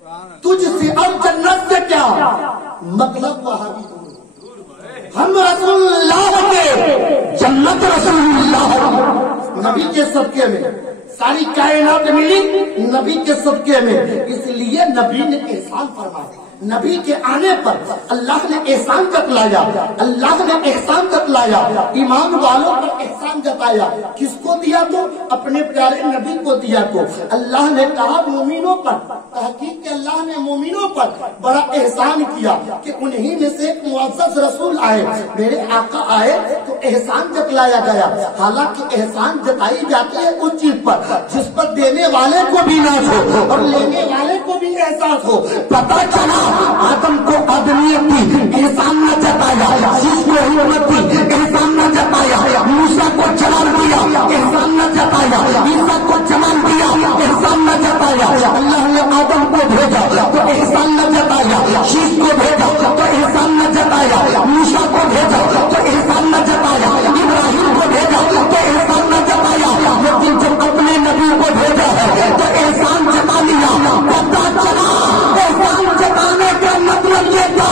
تجھ سے اور جنت سے کیا مطلب وہابی ہم رسول اللہ کے جنت رسول اللہ نبی کے صدقے میں ساری کائنات ملی نبی کے صدقے میں، اس لیے نبی نے احسان فرمایا، نبی کے آنے پر اللہ نے احسان جتلایا، اللہ نے احسان جتلایا، ایمان والوں پر احسان جتایا، کس کو دیا تو اپنے پیارے نبی کو دیا تو اللہ نے کہا مومنوں پر، تحقیق کہ اللہ نے مومنوں پر بڑا احسان کیا کہ انہی میں سے ایک معزز رسول آئے، میرے آقا آئے تو احسان جتلایا گیا، حالانکہ احسان جتائی جاتی ہے اس چیز پر جس پر دینے والے کو بھی ناز ہو اور لینے والے کو بھی احساس ہو۔ پتہ چلا آدم کو آدمیت دی احسان نہ جتایا، جس کو حکمت دی احسان نہ جتایا، موسیٰ کو جلال دیا احسان نہ جتایا، عیسیٰ کو جلال دیا احسان نہ جتایا، اللہ نے آدم کو بھیجا تو احسان نہ جتایا، شیش کو بھیجا تو احسان نہ جتایا، موسیٰ کو بھیجا تو احسان نہ جتایا، ابراہیم کو بھیجا تو احسان نہ جتایا، لیکن جب اپنے نبی کو بھیجا ہے تو احسان جتا لیا۔ پتہ چلا احسان جتانے کا مطلب یہ تھا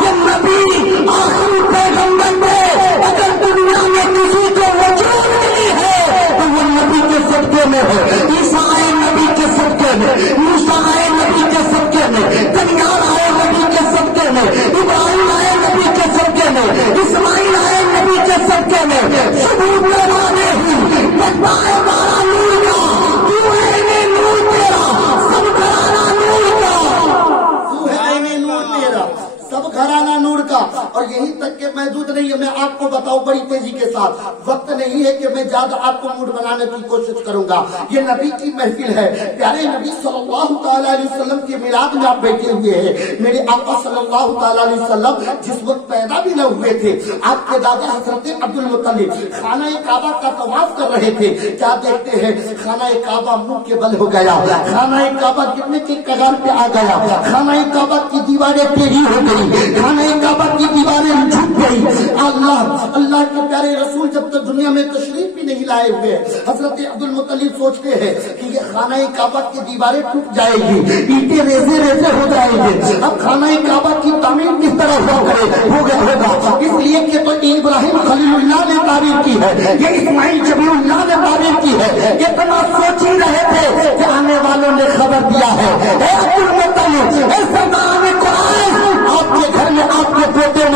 کہ نبی آخری پیغمبر تھے، اگر دنیا میں کسی کو وجود ملی ہے تو وہ نبی کے صدقے میں ہے، عیسیٰ آئے نبی کے صدقے میں، موسیٰ آئے نبی کے صدقے میں، دانیال آئے نبی کے صدقے میں، ابراہیم آئے نبی کے صدقے میں، اسماعیل آئے نبی کے صدقے میں۔ ثبوت لگانے ہی بتائے بارہ نور کا کیوں ہے نور تیرا سب گھرانہ نور کا، کیوں ہے نور تیرا سب گھرانہ نور کا۔ اور یہی تک کہ محدود نہیں ہے، میں آپ کو بتاؤں بڑی تیزی کے ساتھ، وقت نہیں ہے کہ میں زیادہ آپ کو موڈ بنانے کی کوشش کروں گا، یہ نبی کی محفل ہے، پیارے نبی صلی اللہ تعالیٰ علیہ وسلم کی میلاد میں آپ بیٹھے ہوئے ہیں۔ میرے آقا صلی اللہ تعالیٰ علیہ وسلم جس وقت پیدا بھی نہ ہوئے تھے، آپ کے دادا حضرت عبد المطلب خانہ کعبہ کا طواف کر رہے تھے، کیا دیکھتے ہیں خانہ کعبہ منہ کے بل ہو گیا، خانہ کعبہ گرنے کے کگار پہ آ گیا، خانہ کعبہ کی دیواریں ٹیڑھی ہو گئی، خانہ کعبہ کی دیواریں جھک گئی۔ اللہ کے پیارے رسول جب تک دنیا میں تشریف بھی نہیں لائے ہوئے، حضرت عبد المطلب سوچتے ہیں کہ یہ خانہ کعبہ کی دیواریں ٹوٹ جائے گی، اینٹیں ریزے ریزے ہو جائیں گے، اب خانہ کعبہ کی تعمیر کس طرح ہوگا، اس لیے کہ تو ابراہیم خلیل اللہ نے تعمیر کی ہے، یہ اسماعیل جبیل اللہ نے تعمیر کی ہے، اتنا سوچ ہی رہے تھے کہ آنے والوں نے خبر دیا ہے، اے عبد المطلب، اے سردار قریش، آپ کے گھر میں آپ کے بیٹے